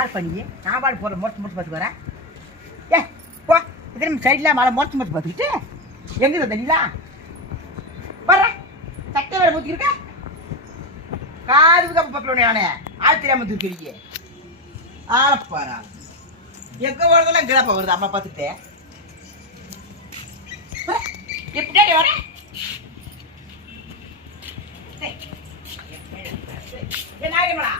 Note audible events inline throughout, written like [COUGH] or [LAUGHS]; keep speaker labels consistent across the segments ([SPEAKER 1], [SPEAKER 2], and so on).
[SPEAKER 1] யார் பண்ணி நான் பாடு போகிற முறைச்சு முறைச்சு பார்த்து வரேன். ஏ போ. இது சைடில் மழை முறைச்சு முறைச்சு பார்த்துக்கிட்டு எங்கே தண்ணிலா வர சட்டை வேறு ஊற்றிருக்க காதுக்கு கப்ப பப்பளோனே நானே. ஆள் தெரியாமல் தூக்கிறீங்க ஆளப்பாரா எங்க வரதெல்லாம் கிடப்பா வருது அம்மா பார்த்துட்டு எப்படி வர. என்ன ஆகிடுமாடா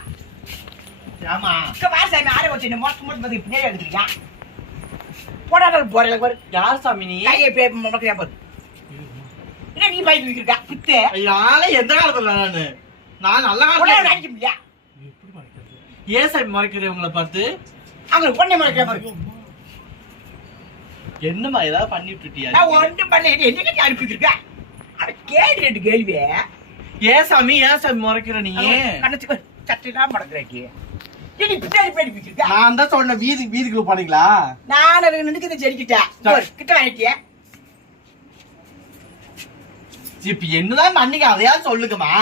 [SPEAKER 2] ஆமா.
[SPEAKER 1] இங்க வா சாமி ஆரை வச்சு மொட்டை மொட்டை மதி பின்னாடி எடுத்துக்கியா போடாத போறல பாரு
[SPEAKER 2] யார் சாமி நீ?
[SPEAKER 1] கையை பே முடக்கியா பாரு என்ன நீ பைக் விக்கிறா
[SPEAKER 2] யார எந்த காலத்துல நானு? நான் நல்ல காலத்துல
[SPEAKER 1] அடிக்க முடியா?
[SPEAKER 2] ஏன் சாமி மறைக்கிறேன் உங்களை பார்த்து?
[SPEAKER 1] அங்க ஒண்ணே முடக்கியா பாரு.
[SPEAKER 2] என்னம்மா ஏதாவது பண்ணி விட்டுட்டியா
[SPEAKER 1] நான் ஒண்ணும் பண்ணல. என்ன கட்டி அனுப்பிச்சிருக்க அட கேள்வி ரெண்டு கேள்வி
[SPEAKER 2] ஏன் சாமி ஏன் சாமி முறைக்கிற நீ?
[SPEAKER 1] கணச்சுக்கு சட்டைலாம் மடக்குறாக்கி. நீ பின்னாடி போய் வச்சிருக்க
[SPEAKER 2] நான் தான் சொன்ன வீதி வீதிக்குள்ள போனீங்களா?
[SPEAKER 1] நான் அதுக்கு நின்று செடிக்கிட்டேன். கிட்ட வாங்கிட்டியா.
[SPEAKER 2] இப்ப என்னதான் அன்னைக்கு அதையாவது சொல்லுங்கம்மா.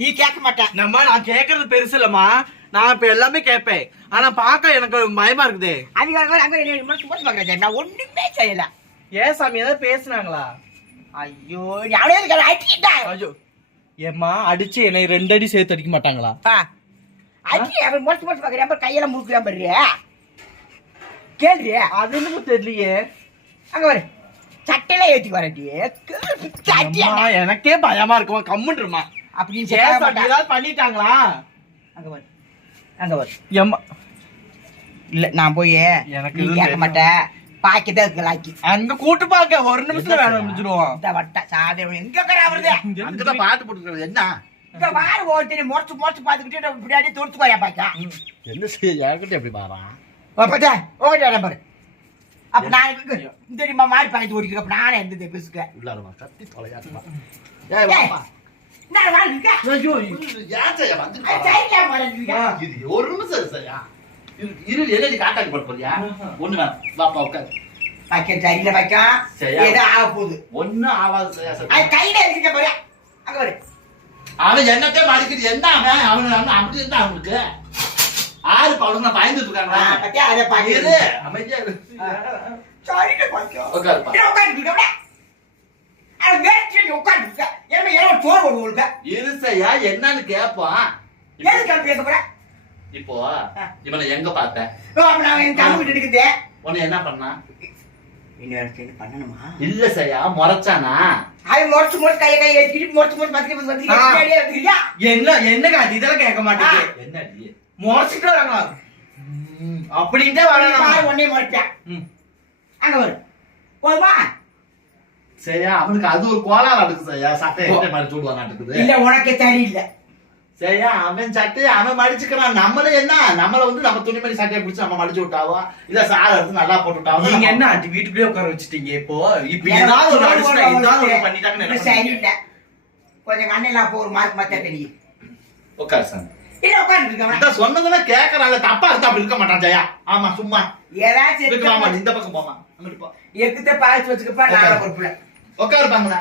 [SPEAKER 1] நீ கேட்க மாட்டேன்.
[SPEAKER 2] நம்ம நான் கேக்குறது பெருசு இல்லம்மா. நான் இப்ப எல்லாமே கேட்பேன். ஆனா பார்க்க எனக்கு பயமா இருக்குது.
[SPEAKER 1] அதுக்காக அங்க முடிச்சு பார்க்குறேன் நான் ஒண்ணுமே செய்யல.
[SPEAKER 2] ஏன் சாமி ஏதாவது பேசுனாங்களா?
[SPEAKER 1] ஐயோ யாரோ அடிக்கிட்டா
[SPEAKER 2] ஐயோ. ஏம்மா அடிச்சு என்னை ரெண்டு அடி சேர்த்து அடிக்க மாட்டாங்களா?
[SPEAKER 1] அடி அவன் முடிச்சு முடிச்சு பார்க்குறேன் கையெல்லாம் முறுக்குறான் பாரு. கேள்வி
[SPEAKER 2] அது எனக்கு தெரியலையே.
[SPEAKER 1] அங்க வரு சட்டையில ஏத்தி வரடி
[SPEAKER 2] அம்மா, எனக்கே பயமா இருக்குமா கம்முன்றுமா.
[SPEAKER 1] அப்படின்னு
[SPEAKER 2] ஏதாவது பண்ணிட்டாங்களா?
[SPEAKER 1] அங்க வரு அங்க வரு
[SPEAKER 2] எம்மா.
[SPEAKER 1] இல்ல நான் போய்
[SPEAKER 2] எனக்கு
[SPEAKER 1] கேட்க. மாட்டேன் பாக்கிதான் இருக்கு லாக்கி.
[SPEAKER 2] அங்க கூட்டு பாக்க ஒரு நிமிஷத்துல வேணும் முடிச்சிருவோம்
[SPEAKER 1] வட்ட சாதம் எங்க
[SPEAKER 3] அங்கதான் பாட்டு போட்டுக்கிறது என்ன?
[SPEAKER 1] இங்க வாரு ஓட்டி முறைச்சு முறைச்சு பார்த்துக்கிட்டு பின்னாடி தொடுத்துக்கோயா பாக்கா
[SPEAKER 3] என்ன செய்ய என்கிட்ட எப்படி பாறான்?
[SPEAKER 1] அப்பதா ஓகே வரேன் பாரு. அப்ப நான் தெரியுமா மாறி பாக்கெட் ஓடிக்கிறேன் அப்ப நானே எந்த பேசுக்க?
[SPEAKER 3] உள்ளாரமா கத்தி தொலையாட்டுமா ஒரு நிமிஷம் இரு நீ காட்டாடி போட போறியா ஒண்ணு வேணாம். வாப்பா உட்காரு.
[SPEAKER 1] பாக்கெட் சரியில வைக்கா
[SPEAKER 3] சரியா.
[SPEAKER 1] ஏதோ ஆக போகுது.
[SPEAKER 3] ஒண்ணும் ஆகாது
[SPEAKER 1] கையில இருக்க போறேன் அங்க வரு.
[SPEAKER 3] அவன் என்னத்தே மாடிக்கிட்டு என்ன அவன்? அவன் அப்படி இருந்தா அவனுக்கு. ஆறு பழங்க பயந்துட்டு இருக்காங்களா
[SPEAKER 1] பத்தியா அதை பாக்கெட்
[SPEAKER 3] அமைதியா
[SPEAKER 1] கொஞ்சம்.
[SPEAKER 3] உட்காருப்பா. என்னன்னு
[SPEAKER 1] போறேன்
[SPEAKER 3] இப்போ இவனை எங்க பார்த்த என்ன பண்ணா
[SPEAKER 1] இன்னொரு சேர்ந்து பண்ணணுமா
[SPEAKER 3] இல்ல சரியா முறைச்சானா?
[SPEAKER 1] அது முறைச்சு முறைச்சு கையை கையை ஏற்றிக்கிட்டு முறைச்சு முறைச்சு
[SPEAKER 2] ஆ.
[SPEAKER 1] பின்னாடியே வந்துக்கிறியா?
[SPEAKER 2] என்ன என்ன காட்டி இதெல்லாம் கேட்க மாட்டேங்குது.
[SPEAKER 3] என்ன?
[SPEAKER 2] முறைச்சிட்டு வராங்களா? அப்படின்ட்டு வராங்க
[SPEAKER 1] உடனே முறைப்பேன். அங்க வரு போதுமா?
[SPEAKER 3] சரியா அவனுக்கு அது ஒரு கோளாறு நடக்குது சரியா சட்டை மடிச்சு விடுவான் நடக்குது
[SPEAKER 1] இல்ல உனக்கே சரியில்லை
[SPEAKER 3] சரியா? அவன் சட்டையை அவன் மடிச்சுக்கிறான். நம்மள என்ன? நம்மள வந்து நம்ம துணிமணி சட்டையை பிடிச்சு நம்ம மடிச்சு விட்டாவோ? இல்ல சார் எடுத்து நல்லா போட்டு விட்டாவோ?
[SPEAKER 2] நீங்க என்ன ஆண்டி வீட்டுக்குள்ளே உட்கார வச்சுட்டீங்க இப்போ? இப்ப ஏதாவது ஒரு ஏதாவது பண்ணிட்டாங்கன்னு?
[SPEAKER 1] சரியில்லை. கொஞ்சம் கண்ணெல்லாம் போ ஒரு மார்க் மாத்தா தெரியும்.
[SPEAKER 3] உட்காரு சார்
[SPEAKER 1] இல்ல உட்காந்து
[SPEAKER 3] சொன்னதெல்லாம் கேட்கறாங்க தப்பா இருந்தா அப்படி இருக்க மாட்டான் ஜெயா. ஆமா சும்மா.
[SPEAKER 1] ஏதாச்சும் இருக்கு.
[SPEAKER 3] இந்த பக்கம் போமா அங்கிட்டு போ.
[SPEAKER 1] எக்குத்த பாய்ச்சி வச்சுக்கப்பா நாளை பொறுப்புல
[SPEAKER 3] உட்காருப்பாங்களா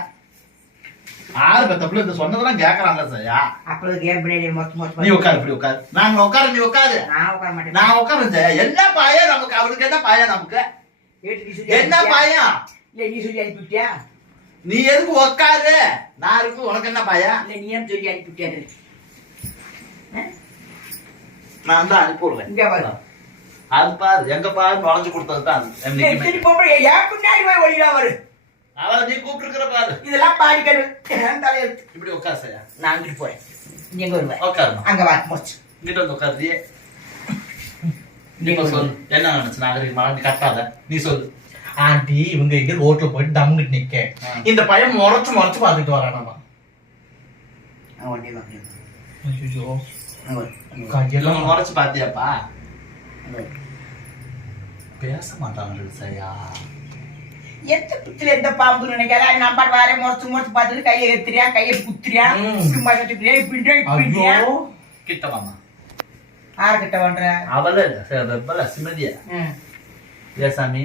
[SPEAKER 3] பத்த பிள்ளை இந்த சொன்னதெல்லாம் கேட்கறாங்க சரியா
[SPEAKER 1] அப்புறம் ஏன் பின்னாடி மொத்த மொத்த
[SPEAKER 3] நீ உட்காரு இப்படி உட்காரு. நாங்க உட்காரு நீ உட்காரு.
[SPEAKER 1] நான் உட்கார மாட்டேன்.
[SPEAKER 3] நான் உட்காரு ஜெயா என்ன பயம் நமக்கு? அவனுக்கு என்ன பயம் நமக்கு? என்ன
[SPEAKER 1] அனுப்பிட்டியா?
[SPEAKER 3] பயம்
[SPEAKER 1] இல்ல நீ சொல்லி அனுப்பிவிட்டியா
[SPEAKER 3] நீ எதுக்கு உட்காரு? நான் இருக்கு உனக்கு என்ன பயம்
[SPEAKER 1] இல்ல நீ ஏன் சொல்லி அனுப்பிவிட்டியா
[SPEAKER 3] நான் தான் அனுப்பி விடுவேன்
[SPEAKER 1] இங்க பாரு.
[SPEAKER 3] அது பாரு எங்க பாரு நுழைஞ்சு கொடுத்தது தான்.
[SPEAKER 1] சரி. சரி பின்னாடி போய் ஒளியா வரு
[SPEAKER 3] அவளை நீ கூப்பிட்டு பாரு.
[SPEAKER 1] இதெல்லாம் பாடிக்கணும் தலையெழுத்து
[SPEAKER 3] இப்படி உட்காரு சரியா
[SPEAKER 1] நான் அங்கிட்டு போறேன். நீ எங்க வருவேன்.
[SPEAKER 3] உட்காருமா?
[SPEAKER 1] அங்க வா முடிச்சு.
[SPEAKER 3] இங்கிட்ட வந்து உட்காருதியே. இப்ப சொல்லு. என்ன நினைச்சு நாகரிகமா அப்படி கட்டாத. நீ சொல்லு.
[SPEAKER 2] ஆண்டி இவங்க இங்க ரோட்ல போயிட்டு தம்முட்டு நிக்க. இந்த பையன் முறைச்சு முறைச்சு பாத்துட்டு வரானாமா
[SPEAKER 3] எல்லாம் முறைச்சு பாத்தியாப்பா. பேச மாட்டாங்க சரியா
[SPEAKER 1] எந்த புத்துல எந்த பாம்பு நினைக்காத? நான் பாட்டு வாரே முறைச்சு முறைச்சு பார்த்துட்டு கையை எத்துறியா கையை குத்துறியா. சும்மா கட்டிக்கிறியா இப்படியா
[SPEAKER 3] கிட்ட வாமா
[SPEAKER 1] யார்கிட்ட பண்ற
[SPEAKER 3] அவள சிமதியா. ஏ சாமி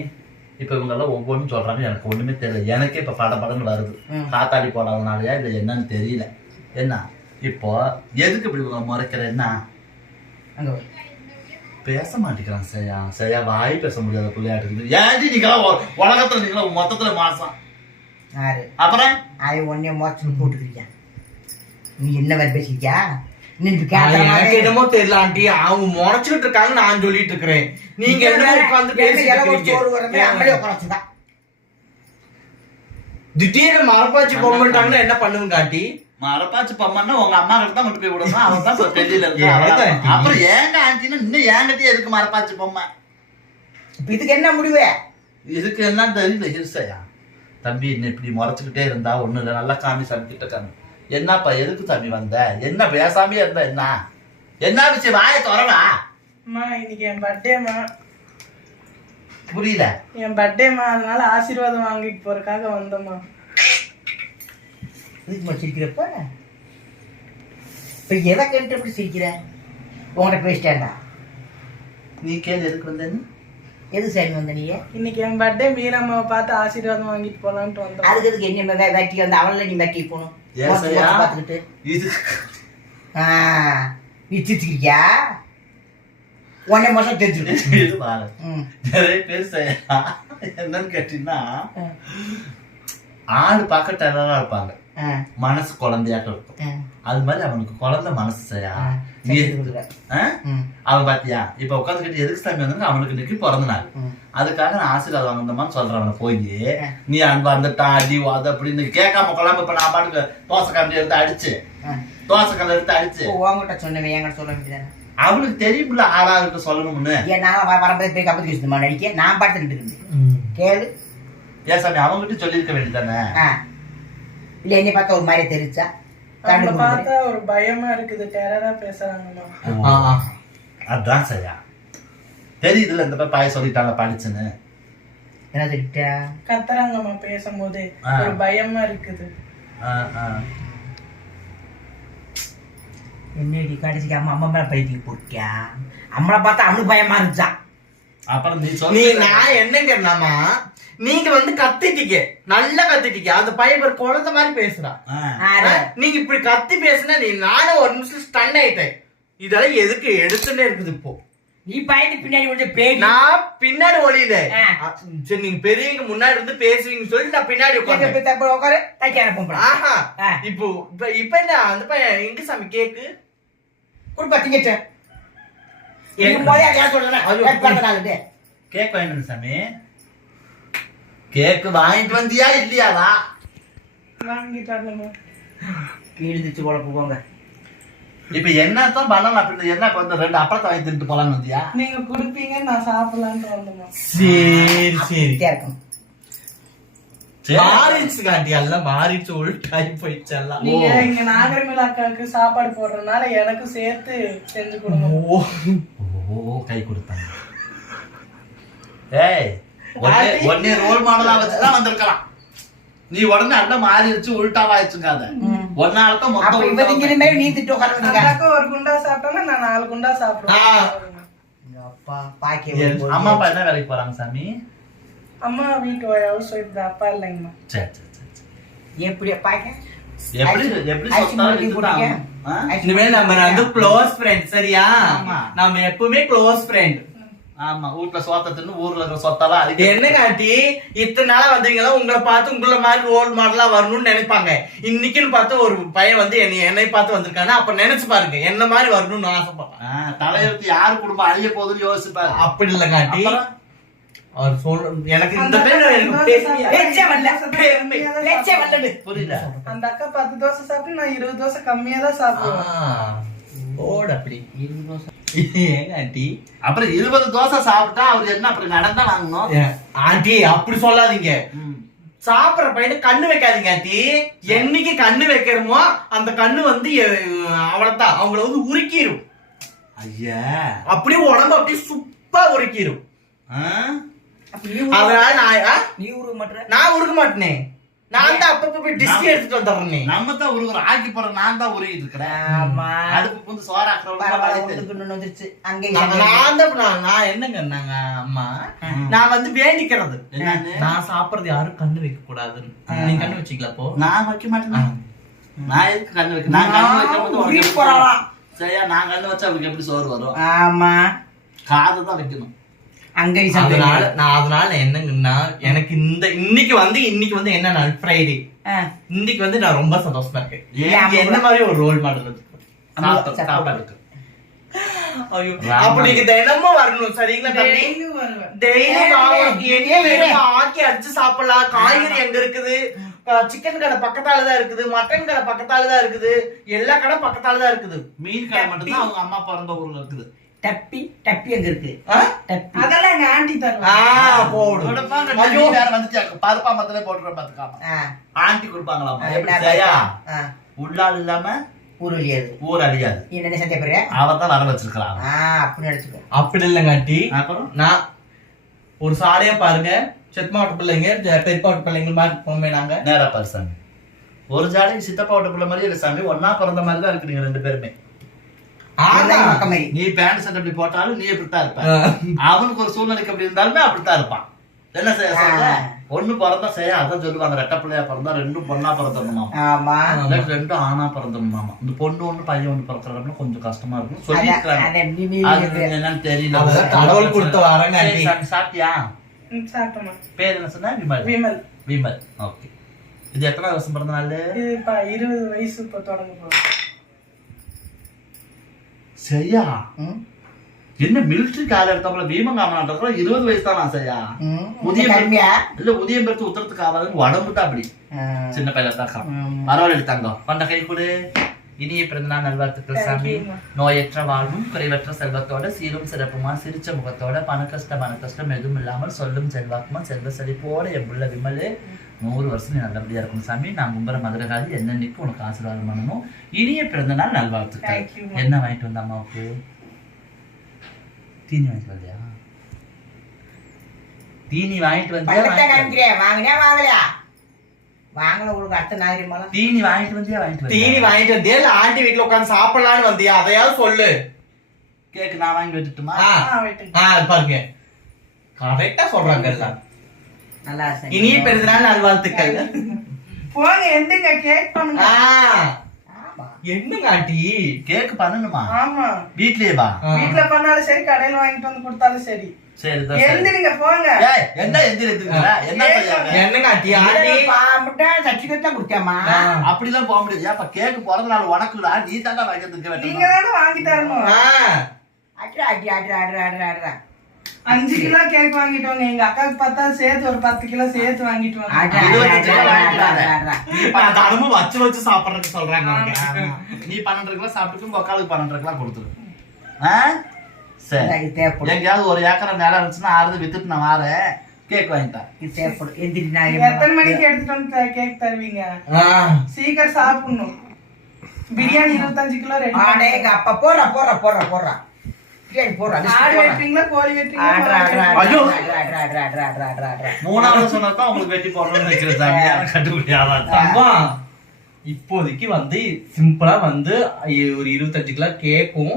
[SPEAKER 3] இப்ப இவங்க எல்லாம் ஒவ்வொன்றும் சொல்றாங்க எனக்கு ஒண்ணுமே தெரியல. எனக்கே இப்ப பட படன்னு வருது. காத்தாடி போடாதனாலயா இல்ல என்னன்னு தெரியல. என்ன? இப்போ எதுக்கு இப்படி இவங்க முறைக்கிற என்ன
[SPEAKER 1] அங்க.
[SPEAKER 3] பேச மாட்டேங்கிறான் சரியா? சரியா? வாய் பேச முடியாத பிள்ளையாட்டு இருக்குது ஏன்டி நீங்களா உலகத்துல நீங்களா மொத்தத்துல மாசம்? அப்புறம்?
[SPEAKER 1] அது ஒன்னே மோச்சல் போட்டுக்கிறியா நீ என்ன வேறு பேசிக்கியா
[SPEAKER 2] என்னமோ தெரியல ஆண்டி. அவங்க முறைச்சுக்கிட்டு இருக்காங்க நான் சொல்லிட்டு இருக்கிறேன். நீங்க என்ன
[SPEAKER 1] என்ன? உட்கார வச்சுதான்.
[SPEAKER 2] திடீர்னு மரப்பாச்சி பொம்மைட்டாங்கன்னா என்ன பண்ணுவீங்க ஆண்டி?
[SPEAKER 3] மரப்பாச்சு பம்மன்னா உங்க அம்மா கிட்ட தான் கொண்டு போய் விடணும். அவன் தான் டெல்லியில இருக்கா? அப்புறம் ஏங்க ஆண்டினா இன்னும் ஏங்கிட்டே எதுக்கு மரப்பாச்சு பொம்மை?
[SPEAKER 1] இப்ப இதுக்கு என்ன முடிவு?
[SPEAKER 3] இதுக்கு என்ன தெரியல ஹில்சையா? தம்பி இப்படி முறைச்சுக்கிட்டே இருந்தா ஒண்ணு இல்ல. நல்லா சாமி சாமி கிட்ட காமி என்னப்பா எதுக்கு சாமி வந்த? என்ன பேசாமே இருந்தா என்ன? என்ன விஷயம் வாய திறவா?
[SPEAKER 4] அம்மா இன்னைக்கு என் பர்த்டேம்மா
[SPEAKER 3] புரியல.
[SPEAKER 4] என் பர்த்டேம்மா அதனால ஆசீர்வாதம் வாங்கிட்டு போறதுக்காக வந்தோம்மா.
[SPEAKER 1] இதுக்கு மேல சிரிக்கிறப்ப இப்ப எதை கேட்டு எப்படி சிரிக்கிற? உங்கள்கிட்ட பேசிட்டேன்டா
[SPEAKER 3] நீ கேள்வி எதுக்கு வந்தேன்னு
[SPEAKER 1] எது சாமி வந்த நீ?
[SPEAKER 4] இன்னைக்கு என் பர்த்டே மீரம்மாவை பார்த்து ஆசீர்வாதம் வாங்கிட்டு போலான்ட்டு வந்தோம்.
[SPEAKER 1] அதுக்கு எதுக்கு என்ன வேட்டி வந்து அவள நீ வேட்டி போகணும்? பார்த்துக்கிட்டு.
[SPEAKER 3] இது
[SPEAKER 1] ஆ, நீ சிரிச்சுக்கிறியா? உடனே மோசம் தெரிஞ்சிருக்கு
[SPEAKER 3] இது [LAUGHS] பாரு
[SPEAKER 1] ம்.
[SPEAKER 3] நிறைய பேர் என்னன்னு கேட்டீங்கன்னா ஆடு பார்க்க டெரரா இருப்பாங்க. மனசு குழந்தையாட்டம் இருக்கும். அது மாதிரி அவனுக்கு குழந்தை மனசு செய்யா
[SPEAKER 1] ஆ,
[SPEAKER 3] நீ
[SPEAKER 1] சரி, கொடுக்குற.
[SPEAKER 3] ஆ?
[SPEAKER 1] ம்,
[SPEAKER 3] அவன் பாத்தியா? இப்ப உட்காந்துக்கிட்டு எதுக்கு சாமி வந்தாங்க அவனுக்கு இன்னைக்கு பிறந்த நாள். அதுக்காக நான் ஆசீர்வாதம் வாங்கினமான்னு சொல்றேன் அவனை போய். நீ அன்பு வந்துட்டா அடி அது அப்படின்னு கேட்காம கொள்ளாம இப்ப நான் பாட்டுக்கு தோசை கண்டி எடுத்து அடிச்சு. தோசை கல்ல எடுத்து அடிச்சு.
[SPEAKER 1] ஓ, உன்கிட்ட சொன்னவன் என்கிட்ட சொல்ல வேண்டியதானே
[SPEAKER 3] அவனுக்கு தெரியும்ல ஆறாருக்கு சொல்லணும்னு.
[SPEAKER 1] ஏன் நான் வ- வரும்போது போய் கப்பத்து வச்சுமா நடிக்க நான் இருந்தேன். கேளு.
[SPEAKER 3] ஏன் சாமி அவங்ககிட்ட சொல்லியிருக்க வேண்டியதானே
[SPEAKER 1] இல்ல என்னை பார்த்தா ஒரு மாதிரி தெரிச்சா
[SPEAKER 4] பார்த்தா ஒரு பயமா இருக்குது. டெரரா பேசுறாங்கம்மா.
[SPEAKER 3] அதான் சரியா. தெரியுதுல இந்த பையன் சொல்லிட்டாங்க படிச்சுன்னு.
[SPEAKER 1] என்ன சொல்லிட்டா?
[SPEAKER 4] கத்துறாங்கம்மா பேசும்போது. ஒரு பயமா இருக்குது.
[SPEAKER 1] என்னடி கடைசிக்கு அம்மா அம்மா மேல பைத்திக்கு போட்டியா அம்மளை பார்த்தா அவனுக்கு பயமா இருந்துச்சா?
[SPEAKER 3] அப்புறம் நீ
[SPEAKER 2] நீ
[SPEAKER 3] சொல்லி
[SPEAKER 2] நான் என்னங்கிறனாமா நீங்க வந்து கத்திட்டீங்க நல்லா கத்திட்டீங்க அந்த பையன் ஒரு குழந்தை மாதிரி பேசுறான் நீங்க இப்படி கத்தி பேசுனா நீ நானும் ஒரு நிமிஷம் ஸ்டன் ஆயிட்டேன். இதெல்லாம் எதுக்கு எடுத்துட்டே இருக்குது இப்போ.
[SPEAKER 1] நீ பயந்து பின்னாடி கொஞ்சம் பேடி.
[SPEAKER 2] நான் பின்னாடி ஒளியில. சரி நீங்க பெரியவங்க முன்னாடி இருந்து பேசுவீங்கன்னு சொல்லி நான் பின்னாடி உட்கார்ந்தேன்.
[SPEAKER 1] உட்காரு தைக்கான பொம்பளை
[SPEAKER 2] ஆஹா. இப்போ இப்ப இப்ப என்ன அந்த பையன் எங்க சாமி கேக்கு?
[SPEAKER 1] குடுப்பா திங்கிட்ட
[SPEAKER 2] ஏன்?
[SPEAKER 1] இது போதே சொல்றேன். ஏன் நாளுண்டு?
[SPEAKER 3] கேக் வாங்கிட்டு சாமி கேக் வாங்கிட்டு வந்தியா இல்லையாடா?
[SPEAKER 4] வாங்கிட்டு வரலம்மா
[SPEAKER 1] கிழிஞ்சிச்சு
[SPEAKER 3] இப்ப என்னத்தான் பண்ணலாம்? அப்படின்னு என்ன வந்து ரெண்டு அப்பளத்தை வாங்கி தின்ட்டு போலான்னு வந்தியா?
[SPEAKER 4] நீங்க கொடுப்பீங்க நான் சாப்பிடலான்ட்டு வந்தோம்மா
[SPEAKER 2] சரி சரி.
[SPEAKER 1] இருக்கும்.
[SPEAKER 2] மாறிடுச்சு காண்டி எல்லாம் மாறிடுச்சு உள்டாய் போயிடுச்சு எல்லாம்.
[SPEAKER 4] நீங்க இங்க நாகரமில் அக்காவுக்கு சாப்பாடு போடுறதுனால எனக்கும் சேர்த்து செஞ்சு கொடுங்க.
[SPEAKER 2] ஓ
[SPEAKER 3] கை கொடுத்தாங்க ஏய் ஒன்னே- ஒன்னே ரோல் மாடலா வச்சுதான் வந்திருக்கலாம் நீ உடனே அண்ணன் மாறிடுச்சு உள்டாவாயிடுச்சுங்காத ஒன்னாலதான்
[SPEAKER 1] அப்ப இவ
[SPEAKER 3] மொத்தம்
[SPEAKER 1] மாதிரி நீ திட்டு
[SPEAKER 4] ஒரு குண்டா சாப்பிட்டாங்க நான் நாலு குண்டா. சாப்பிடுவேன்
[SPEAKER 1] அப்பா பாக்கி
[SPEAKER 3] அம்மா அப்பா என்ன வேலைக்கு போறாங்க சாமி
[SPEAKER 4] அம்மா வீட்டு ஹவுஸ் ஒய்ஃப் தான் அப்பா இல்லைங்கம்மா
[SPEAKER 3] சரி சரி
[SPEAKER 1] எப்படி பாக்க
[SPEAKER 3] எப்படி எப்படி சொத்தாலும்
[SPEAKER 1] மூடி
[SPEAKER 3] இதுதான்.
[SPEAKER 1] போட்டீங்க?
[SPEAKER 3] ஆ?
[SPEAKER 1] ஐஸ்
[SPEAKER 2] இனிமே நம்ம வந்து க்ளோஸ் ஃப்ரெண்ட் சரியா. நம்ம எப்பவுமே க்ளோஸ் ஃப்ரெண்ட்
[SPEAKER 3] ஆமா வீட்டுல சோத்த தின்னு ஊர்ல இருக்கிற சொத்தெல்லாம் அழிக்க
[SPEAKER 2] என்ன காட்டி இத்தனை நாளா வந்தீங்களா உங்களை பார்த்து உங்களை மாதிரி ரோல் மாடலா வரணும்னு நினைப்பாங்க இன்னைக்குன்னு பார்த்து ஒரு பையன் வந்து என்னை என்னை பார்த்து வந்திருக்கானா அப்ப நினைச்சு பாருங்க என்ன மாதிரி வரணும்னு ஆசைப்படுறேன்
[SPEAKER 3] தலையெழுத்து யாரு குடும்பம் அழிய போகுதுன்னு யோசிப்பாரு
[SPEAKER 2] அப்படி இல்ல காட்டி? அவர் எனக்கு இந்த
[SPEAKER 4] அந்த
[SPEAKER 2] பேர்
[SPEAKER 4] அக்கா
[SPEAKER 2] எனக்கு
[SPEAKER 4] தோசை
[SPEAKER 2] பெருமையா-
[SPEAKER 4] சாப்பிட்டா
[SPEAKER 1] வரல.
[SPEAKER 3] புரியல
[SPEAKER 4] அந்த அக்கா தோசை நான் இருபது தோசை கம்மியா தான் சாப்பிடுவேன்.
[SPEAKER 2] ஓடு அப்படி. ஏன் ஆண்டி?
[SPEAKER 3] அப்புறம் இருபது தோசை சாப்பிட்டா அவர் என்ன அப்படி நடந்தா வாங்கணும்
[SPEAKER 2] ஆண்டி அப்படி சொல்லாதீங்க. சாப்பிடுற பையனு கண்ணு வைக்காதீங்க ஆண்டி. என்னைக்கு கண்ணு வைக்கிறோமோ அந்த கண்ணு வந்து அவ்வளவுதான். அவங்கள வந்து உருக்கிரும்.
[SPEAKER 3] ஐயா.
[SPEAKER 2] அப்படியே உடம்பு அப்படியே சுப்பா உருக்கிரும்.
[SPEAKER 3] ஆ?
[SPEAKER 2] அதனால நான்?
[SPEAKER 1] நீ?
[SPEAKER 2] நான் உருக்க மாட்டேனே. நான் தான் அப்பப்ப போய் டிஸ்கி எடுத்துட்டு வந்துடுறேனே.
[SPEAKER 3] நம்ம தான் உருகுறோம் ஆக்கி போற நான் தான் உருகிட்டு இருக்கிறேன்.
[SPEAKER 1] ஆமா.
[SPEAKER 3] அடுப்பு புந்து சோறாக்குறவங்க
[SPEAKER 1] வந்துருச்சு. அங்கே
[SPEAKER 2] நான்
[SPEAKER 1] இங்கே.
[SPEAKER 2] நான் தான் நான் நான் என்னங்க நாங்க அம்மா? நான் வந்து வேண்டிக்கிறது? நான் சாப்பிடுறது யாரும் கண்ணு வைக்க கூடாதுன்னு. நீங்க கண்ணு அப்போ
[SPEAKER 3] நான் வைக்க மாட்டேன். நான் எதுக்கு கண்ணு வைக்க நான் கண்ணு வைக்கும் போது
[SPEAKER 1] உருகி
[SPEAKER 3] உனக்கு
[SPEAKER 1] போறாளாம்.
[SPEAKER 3] சரியா நான் கண்ணு வச்சா அவருக்கு எப்படி சோறு வரும்?
[SPEAKER 1] ஆமா.
[SPEAKER 3] காது தான் வைக்கணும்.
[SPEAKER 1] அங்கடி
[SPEAKER 2] அதனால நான் அதனால என்னங்கன்னா எனக்கு இந்த இன்னைக்கு வந்து இன்னைக்கு வந்து என்ன நாள்? ஃப்ரைடே. இன்னைக்கு வந்து நான் ரொம்ப சந்தோஷமா இருக்கேன். என்ன மாதிரி ஒரு ரோல் மாடல் ஐயோ.
[SPEAKER 3] ராமா.
[SPEAKER 2] அப்ப நீங்க தினமும் வரணும் சரிங்களா. டெய்லி ஆக்கி அடிச்சு சாப்பிடலாம். காய்கறி எங்க இருக்குது? சிக்கன் கடை பக்கத்தால தான் இருக்குது. மட்டன் கடை பக்கத்தால தான் இருக்குது. எல்லா கடை பக்கத்தால தான் இருக்குது.
[SPEAKER 3] மீன் கடை மட்டும்தான் அவங்க அம்மா பிறந்த ஊர்ல இருக்குது.
[SPEAKER 1] டப்பி டப்பி எங்க இருக்கு?
[SPEAKER 4] அதெல்லாம் எங்க ஆண்டி
[SPEAKER 2] ஆ,
[SPEAKER 4] தருவாங்க
[SPEAKER 2] போடு
[SPEAKER 3] கொடுப்பாங்க
[SPEAKER 2] ஐயோ.
[SPEAKER 3] வேற வந்துச்சு பருப்பா மத்திலே போட்டுற பாத்துக்காம. ஆண்டி கொடுப்பாங்களாமா. எப்படி சரியா உள்ளால் இல்லாம
[SPEAKER 1] ஊர்
[SPEAKER 3] ஊர் அழியாது.
[SPEAKER 1] நீ என்ன சந்தை பெரிய
[SPEAKER 3] அவ தான் வர வச்சிருக்கலாம்
[SPEAKER 1] ஆ அப்படி நினைச்சுக்கோ
[SPEAKER 2] அப்படி இல்லைங்காட்டி
[SPEAKER 3] அப்புறம்?
[SPEAKER 2] நான் ஒரு சாடையா பாருங்க. செத் மாவட்ட பிள்ளைங்க பெரியப்பாவட்ட பிள்ளைங்க மாதிரி போமே நாங்க.
[SPEAKER 3] நேரா பாரு சாமி. ஒரு ஜாடி சித்தப்பா விட்ட பிள்ளை மாதிரி சாமி. ஒன்னா பிறந்த மாதிரி தான் இருக்கிறீங்க ரெண்டு பேருமே.
[SPEAKER 1] பக்கம்
[SPEAKER 3] நீ பேண்ட் சட்டை அப்படி போட்டாலும் நீ இப்படித்தான் இருப்ப. அவனுக்கு ஒரு சூழ்நிலைக்கு அப்படி இருந்தாலுமே அப்படித்தான் இருப்பான். என்ன செய்ய சொல்ற. ஒண்ணு பிறந்தா செய்ய அதான் சொல்லுவாங்க. ரெட்ட பிள்ளையா பிறந்தா ரெண்டும் பொண்ணா பிறந்தணுமாமா ரெண்டும் ஆணா பிறந்தணுமாமா இந்த பொண்ணு ஒண்ணு பையன் ஒண்ணு பிறக்கிறப்ப கொஞ்சம் கஷ்டமா இருக்கும்.
[SPEAKER 1] நீ-
[SPEAKER 3] என்னன்னு தெரியல.
[SPEAKER 2] கடவுள் கொடுத்த வரங்க
[SPEAKER 3] சாப்பிட்டியா? பேர் என்ன சொன்னா? விமல்.
[SPEAKER 4] விமல்.
[SPEAKER 3] விமல். ஓகே. இது எத்தனை வருஷம் பிறந்த நாள்?
[SPEAKER 4] இருபது வயசு இப்ப தொடங்க போகுது.
[SPEAKER 3] சரியா என்ன மிலிட்டரி கால எடுத்தவங்கள பீமங்காமனாட்ட இருபது வயசு தான் சரியா
[SPEAKER 1] ம்,
[SPEAKER 3] புதிய
[SPEAKER 1] இந்த கருமையா
[SPEAKER 3] இல்ல உதயம் பெருத்து உத்தரத்துக்கு ஆகாதுன்னு உடம்பு தான் அப்படி சின்ன பையல தான். பரவாயில்ல தங்கம். கொண்ட கை கொடு. இனிய பிறந்தநாள் நல்வாழ்த்துக்கள் சாமி. நோயற்ற வாழ்வும் குறைவற்ற செல்வத்தோட சீரும் சிறப்புமா சிரிச்ச முகத்தோட பண கஷ்டம் மன கஷ்டம் எதுவும் இல்லாமல் சொல்லும் செல்வாக்குமா செல்வ செழிப்போட என் புள்ள விமலு. நூறு வருஷம் நீ நல்லபடியா இருக்கணும் சாமி. நான் கும்புற மதுரகாதி என்னன்னைக்கு உனக்கு ஆசீர்வாதம் பண்ணணும். இனிய பிறந்த நாள் நல்வாழ்த்துக்கள். என்ன வாங்கிட்டு வந்த அம்மாவுக்கு? தீனி வாங்கிட்டு வந்தியா? தீனி வாங்கிட்டு வந்தியா?
[SPEAKER 1] வாங்கினியா வாங்கலையா? வாங்கல உங்களுக்கு அடுத்த நாகரிகமெல்லாம்
[SPEAKER 3] தீனி வாங்கிட்டு வந்தியா? வாங்கிட்டு
[SPEAKER 2] தீனி வாங்கிட்டு வந்தியா? இல்ல ஆண்டி வீட்டுல உட்காந்து சாப்பிடலாம்னு வந்தியா? அதையாவது சொல்லு.
[SPEAKER 3] கேக்கு நான் வாங்கி வச்சுட்டுமா
[SPEAKER 2] பாருங்க. கரெக்டா சொல்றாங்க எல்லாம்.
[SPEAKER 1] நல்லா.
[SPEAKER 2] இனிய பிறந்தநாள் நல்வாழ்த்துக்கள்.
[SPEAKER 4] போங்க எந்துங்க கேக் பண்ணுங்க.
[SPEAKER 2] என்னங்க ஆண்டி?
[SPEAKER 3] கேக்கு பண்ணணுமா?
[SPEAKER 4] ஆமா.
[SPEAKER 3] வீட்லயே வா.
[SPEAKER 4] வீட்ல பண்ணாலும் சரி கடையில வாங்கிட்டு வந்து கொடுத்தாலும் சரி. எந்திரிங்க போங்க.
[SPEAKER 3] ஏய், என்ன எந்திரி எந்திரிக்கிற? என்ன?
[SPEAKER 2] என்னங்க ஆண்டி? ஆண்டி?
[SPEAKER 1] பாம்புட்டா சர்டிபிகேட் தான் கொடுத்தியாம்மா
[SPEAKER 2] ஆ.
[SPEAKER 3] அப்படிலாம் போக முடியாது. ஏப்பா கேக்கு பிறந்த நாள் உனக்குடா நீ தாண்டா வாங்கி இருக்க
[SPEAKER 4] நீங்க
[SPEAKER 3] வேண்டாம்
[SPEAKER 4] தானே வாங்கி தரணும்.
[SPEAKER 2] ஆ,
[SPEAKER 1] அட்ரா அடி அட்ரா அட்ரா அட்ரா அட்ரா.
[SPEAKER 4] அஞ்சு கிலோ கேக் வாங்கிட்டு வாங்க எங்க அக்காவுக்கு பார்த்தா சேர்த்து ஒரு பத்து கிலோ சேர்த்து வாங்கிட்டு வாங்க.
[SPEAKER 2] தினமும் வச்சு வச்சு சாப்பிடுறதுக்கு சொல்றாங்க.
[SPEAKER 3] நீ பன்னெண்டு கிலோ சாப்பிட்டு உங்க அக்காளுக்கு பன்னெண்டு கிலோ கொடுத்துரு? சரி. எங்கேயாவது ஒரு ஏக்கரை நிலம் இருந்துச்சுன்னா ஆறுது வித்துட்டு நான் வாரேன். கேக் வாங்கிட்டேன்
[SPEAKER 1] இது தேவைப்படும். எந்திரி
[SPEAKER 4] எத்தனை மணிக்கு எடுத்துட்டு வந்து கேக் தருவீங்க?
[SPEAKER 2] ஆ,
[SPEAKER 4] சீக்கிரம் சாப்பிடணும். பிரியாணி இருபத்தஞ்சு கிலோ ரெடி
[SPEAKER 1] அப்பா போடுறா போடுறா போடுறா போடுறா.
[SPEAKER 3] மூணாவது சொன்னதான் உங்களுக்கு வெட்டி போடணும்னு நினைக்கிறேன் சாமி. யாரும் கண்டுபிடி ஆகாது.
[SPEAKER 2] தங்கம், இப்போதைக்கு வந்து சிம்பிளா வந்து ஒரு இருபத்தஞ்சு கிலோ கேக்கும்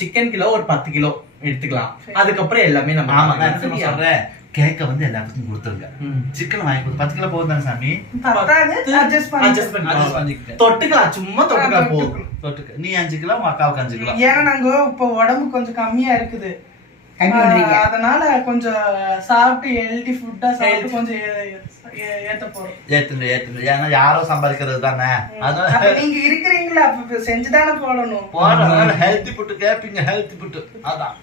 [SPEAKER 2] சிக்கன் கிலோ ஒரு பத்து கிலோ எடுத்துக்கலாம். அதுக்கப்புறம் எல்லாமே நம்ம?
[SPEAKER 3] சொல்றேன். கேக்க வந்து எல்லாத்துக்கும் கொடுத்துருங்க. சிக்கன் வாங்கி கொடுத்து பத்து கிலோ போதும் தானே சாமி.
[SPEAKER 2] தொட்டுக்கலாம். சும்மா தொட்டுக்கலாம். போதும்.
[SPEAKER 3] தொட்டுக்க. நீ அஞ்சு கிலோ உங்க அக்காவுக்கு அஞ்சு கிலோ.
[SPEAKER 4] ஏன்னா நாங்க இப்போ உடம்பு கொஞ்சம் கம்மியா இருக்குது. அதனால கொஞ்சம் சாப்பிட்டு ஹெல்தி ஃபுட்டா சாப்பிட்டு கொஞ்சம் ஏத்த போறோம்.
[SPEAKER 3] ஏத்துங்க ஏத்துங்க. ஏன்னா யாரோ சம்பாதிக்கிறது தானே. அதனால
[SPEAKER 4] நீங்க இருக்கிறீங்களா? அப்ப செஞ்சுதானே போடணும்
[SPEAKER 3] போடுறதுனால ஹெல்த்தி புட்டு கேப்பீங்க. ஹெல்த்தி புட்டு அதான்.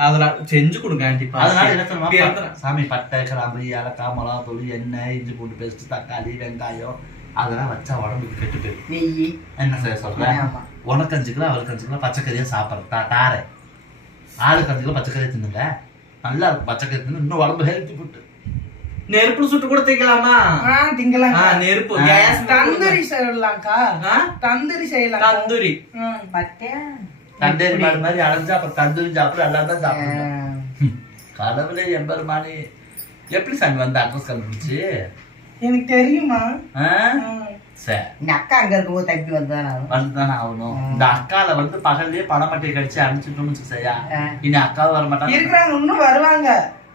[SPEAKER 2] அதெல்லாம் செஞ்சு கொடுங்க ஆண்டி
[SPEAKER 3] அதனால என்ன தெரியுமா?
[SPEAKER 2] பிறந்த-
[SPEAKER 3] சாமி பட்டை கிராம்பு ஏலக்காய் மிளகா தூள் எண்ணெய் இஞ்சி பூண்டு பேஸ்ட் தக்காளி வெங்காயம் அதெல்லாம் வச்சா உடம்புக்கு கெட்டு போயிடும்.
[SPEAKER 1] நெய்.
[SPEAKER 3] என்ன செய்ய சொல்றேன்
[SPEAKER 1] ஆமா.
[SPEAKER 3] உனக்கு அஞ்சு கிலோ அவளுக்கு அஞ்சு கிலோ பச்சைக்கறியா சாப்பிட்றேன் தா தாரேன் ஆளுக்கு அஞ்சு கிலோ பச்சைக்கறியா தின்னுங்க. நல்லா இருக்கும். பச்சைக்கறி தின்னு இன்னும் உடம்பு ஹெல்த்தி புட்டு
[SPEAKER 2] நெருப்புல சுட்டு கூட
[SPEAKER 4] திங்கலாம்?
[SPEAKER 2] ஆ, நெருப்பு.
[SPEAKER 4] தந்தூரி செய்யலாம்க்கா.
[SPEAKER 2] ஆ?
[SPEAKER 4] தந்தூரி செய்யலாம்
[SPEAKER 2] தந்தூரி.
[SPEAKER 1] பத்தியா
[SPEAKER 3] தண்டேரி மாடு மாதிரி அலைஞ்சா அப்புறம் தந்தூரி சாப்பிடு எல்லாம் தான் சாப்பிடணும்
[SPEAKER 1] ஆ.
[SPEAKER 3] கடவுளே எம்பெருமானே எப்படி சாமி வந்து அட்ரஸ் கண்டுபிடிச்சு
[SPEAKER 4] எனக்கு தெரியுமா.
[SPEAKER 3] சரி
[SPEAKER 1] இந்த அக்கா அங்க இருக்கும்போது தம்பி வந்ததான் ஆகும்
[SPEAKER 3] வந்துதானே ஆகணும். இந்த அக்கால வந்து பகல்லே பணமட்டையை கடிச்சு அனுப்பிச்சுட்டோம்னு செய்யா
[SPEAKER 1] ஆ.
[SPEAKER 3] இனி அக்காவும் வர மாட்டாங்க
[SPEAKER 4] இருக்கிறாங்க இன்னும் வருவாங்க.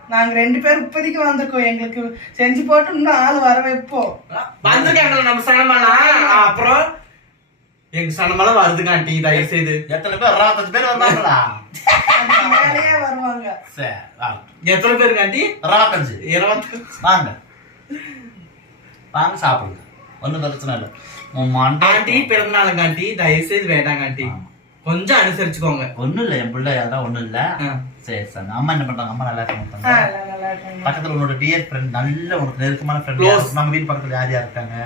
[SPEAKER 4] நாங்க ரெண்டு பேரும் இப்போதைக்கு வந்திருக்கோம். எங்களுக்கு செஞ்சு போட்டு இன்னும் ஆள் வர வைப்போம்.
[SPEAKER 2] வந்திருக்காங்களா நம்ம சாமான் அப்புறம்? எங்க சனமெல்லாம் வருதுங்க ஆண்டி தயவு செய்து
[SPEAKER 3] எத்தனை பேர் அறுபத்தஞ்சு பேர் வந்தாங்களா
[SPEAKER 4] மேலேயே வருவாங்க.
[SPEAKER 3] சரி வாங்க
[SPEAKER 2] எத்தனை பேருக்கு ஆண்டி
[SPEAKER 3] அறுபத்தஞ்சு
[SPEAKER 2] இருபத்தி
[SPEAKER 3] வாங்க. வாங்க சாப்பிடுங்க. ஒன்றும் பிரச்சனை இல்லை.
[SPEAKER 2] ஆண்டி பிறந்த நாளுங்க ஆண்டி தயவு செய்து வேண்டாங்க ஆண்டி
[SPEAKER 3] ஆமா.
[SPEAKER 2] கொஞ்சம் அனுசரிச்சுக்கோங்க.
[SPEAKER 3] ஒண்ணும் இல்லை என் பிள்ளை அதெல்லாம் ஒண்ணும் இல்லை. சரி சார். அம்மா என்ன பண்றாங்க? அம்மா நல்லா
[SPEAKER 4] இருக்காங்க.
[SPEAKER 3] பக்கத்துல உன்னோட டியர் ஃப்ரெண்ட் நல்ல உனக்கு நெருக்கமான
[SPEAKER 2] Close.
[SPEAKER 3] ஃப்ரெண்ட் நம்ம வீட்டு பக்கத்துல யார் யார் இருக்காங்க?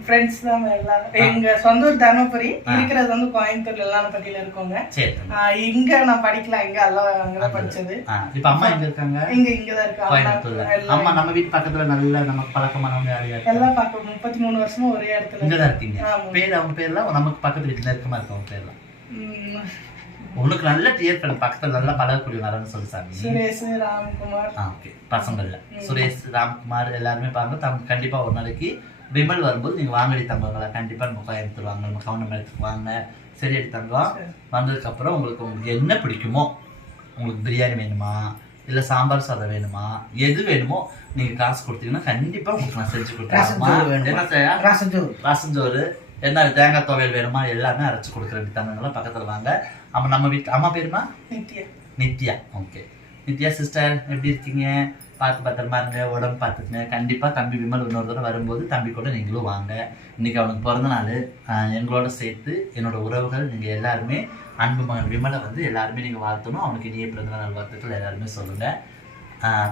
[SPEAKER 4] ஃப்ரெண்ட்ஸ் தான் எல்லாரும். எங்க சொந்த ஊர் தர்மபுரி. இருக்கிறது வந்து கோயம்புத்தூர்ல எல்லாம்பட்டியில இருக்கோங்க
[SPEAKER 3] சரி
[SPEAKER 4] ஆ, இங்க நான் படிக்கலாம் இங்க எல்லாம் படிச்சது.
[SPEAKER 3] இப்ப அம்மா எங்க இருக்காங்க?
[SPEAKER 4] இங்க இங்கதான் இருக்கு.
[SPEAKER 3] கோயம்புத்தூர்ல.
[SPEAKER 4] அம்மா எல்லாம்
[SPEAKER 3] நம்ம வீட்டு பக்கத்துல நல்ல நமக்கு பழக்கமானவங்க யார் யார்
[SPEAKER 4] எல்லாம் பார்க்க முப்பத்தி மூணு வருஷமா ஒரே இடத்துல
[SPEAKER 3] இங்கதான் இருக்கீங்க.
[SPEAKER 4] ஆமா.
[SPEAKER 3] பேர் அவங்க பேர்லாம் நமக்கு பக்கத்து வீட்டுல நெருக்கமா இருக்கவங்க பேர்லாம்?
[SPEAKER 4] ம்,
[SPEAKER 3] உனக்கு நல்ல டியர் ஃப்ரெண்ட் பக்கத்துல நல்லா பழகக்கூடிய வரன்னு சொல்லி சாமி.
[SPEAKER 4] சுரேஷ் ராம்குமார்.
[SPEAKER 3] ஓகே பசங்கள்ல. சுரேஷ் ராம்குமார் எல்லாருமே பாருங்க கண்டிப்பா ஒரு நாளைக்கு விமல் வரும்போது நீங்க வாங்கடி தங்கங்களா கண்டிப்பா நம்ம கோயம்புத்தூர் வாங்க நம்ம கவுண்டம் இடத்துக்கு வாங்க. சரி அடி தங்கம் வந்ததுக்கு அப்புறம் உங்களுக்கு உங்களுக்கு என்ன பிடிக்குமோ உங்களுக்கு பிரியாணி வேணுமா இல்ல சாம்பார் சாதம் வேணுமா எது வேணுமோ நீங்க காசு கொடுத்தீங்கன்னா கண்டிப்பா உங்களுக்கு நான் செஞ்சு
[SPEAKER 1] ரசம்
[SPEAKER 3] கொடுத்துருவேன்
[SPEAKER 1] சோறு வேணுமா?
[SPEAKER 3] என்ன செய்யா?
[SPEAKER 1] ரசம் சோறு
[SPEAKER 3] ரசஞ்சோறு. என்ன தேங்காய் துவையல் வேணுமா? எல்லாமே அரைச்சு கொடுக்குறேன் தங்கங்களா பக்கத்துல வாங்க. அம்மா நம்ம வீட்டு அம்மா பேருமா?
[SPEAKER 4] நித்யா.
[SPEAKER 3] நித்யா. ஓகே. நித்யா சிஸ்டர் எப்படி இருக்கீங்க? பார்த்து பத்திரமா இருங்க உடம்பு பார்த்துக்குங்க. கண்டிப்பாக தம்பி விமல் இன்னொரு தடவை வரும்போது தம்பி கூட நீங்களும் வாங்க. இன்னைக்கு அவனுக்கு பிறந்த நாள். எங்களோட சேர்த்து என்னோட உறவுகள் நீங்கள் எல்லாருமே அன்பு மகன் விமலை வந்து எல்லாருமே நீங்கள் வாழ்த்தணும். அவனுக்கு இனிய பிறந்த நாள் வாழ்த்துக்கள் எல்லாருமே சொல்லுங்கள்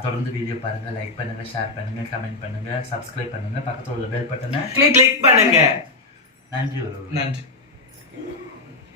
[SPEAKER 3] தொடர்ந்து வீடியோ பாருங்கள் லைக் பண்ணுங்கள் ஷேர் பண்ணுங்கள் கமெண்ட் பண்ணுங்கள் சப்ஸ்கிரைப் பண்ணுங்கள் பக்கத்தில் உள்ள பெல் பட்டனை
[SPEAKER 2] கிளிக் கிளிக் பண்ணுங்க.
[SPEAKER 3] நன்றி உறவுகள்.
[SPEAKER 2] நன்றி.